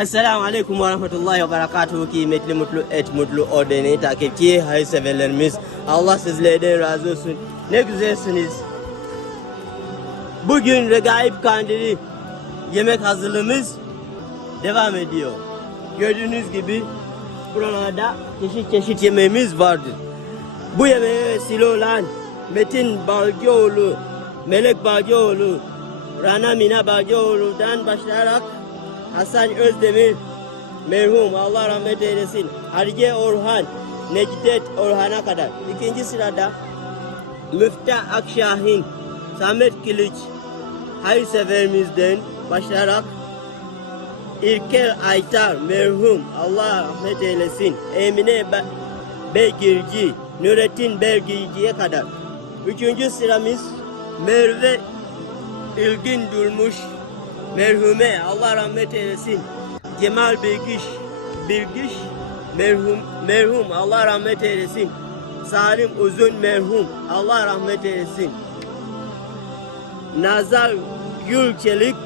Esselamu Aleyküm ve Rahmetullahi ve Berekatuhu kıymetli mutlu et mutlu ordeni takipçi hayır severlerimiz. Allah sizlerden razı olsun. Ne güzelsiniz. Bugün Regaib Kandili yemek hazırlığımız devam ediyor. Gördüğünüz gibi buralarda çeşit çeşit yemeğimiz vardır. Bu yemeğe vesile olan Metin Balcıoğlu, Melek Balcıoğlu, Rana Mina Balcıoğlu'dan başlayarak Hasan Özdemir, merhum Allah rahmet eylesin, Harge Orhan, Necdet Orhan'a kadar. İkinci sırada Müftah Akşahin, Samet Kılıç, hayırseverimizden başlayarak İlker Aytar merhum Allah rahmet eylesin. Emine Be- Beygirci, Nurettin Beygirci'ye kadar. Üçüncü sıramız Merve İlgin Durmuş merhume Allah rahmet eylesin. Cemal Bilgiş, Bilgiş merhum, merhum Allah rahmet eylesin. Salim Uzun merhum Allah rahmet eylesin. Nazar Gülçelik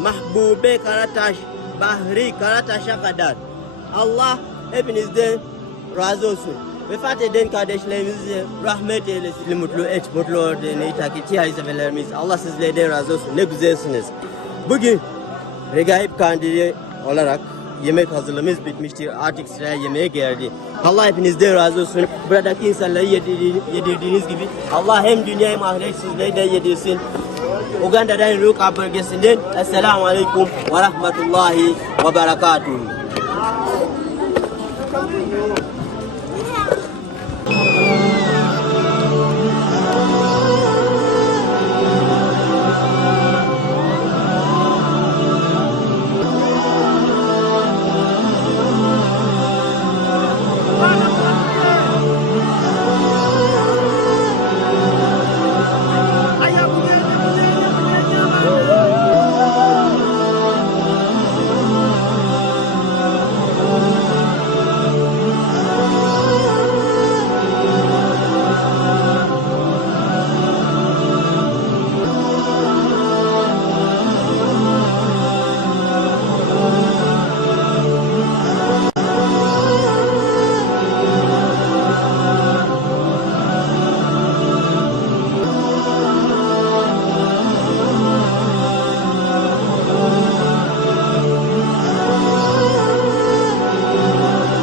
Mahbube Karataş, Bahri Karataş'a kadar. Allah hepinizden razı olsun. Vefat eden kardeşlerimizi rahmet eylesin. Mutlu et, mutlu ordeni, takipçi hayırseverlerimiz. Allah sizlerden razı olsun. Ne güzelsiniz. Bugün Regaib Kandili olarak yemek hazırlığımız bitmiştir. Artık sıra yemeğe geldi. Allah hepinizden razı olsun. Buradaki insanları yedirdiğiniz gibi Allah hem dünya hem ahiret sizleri de yedirsin. Uganda'dan Ruka bölgesinden Esselamu Aleyküm ve Rahmetullahi ve Berekatuhu.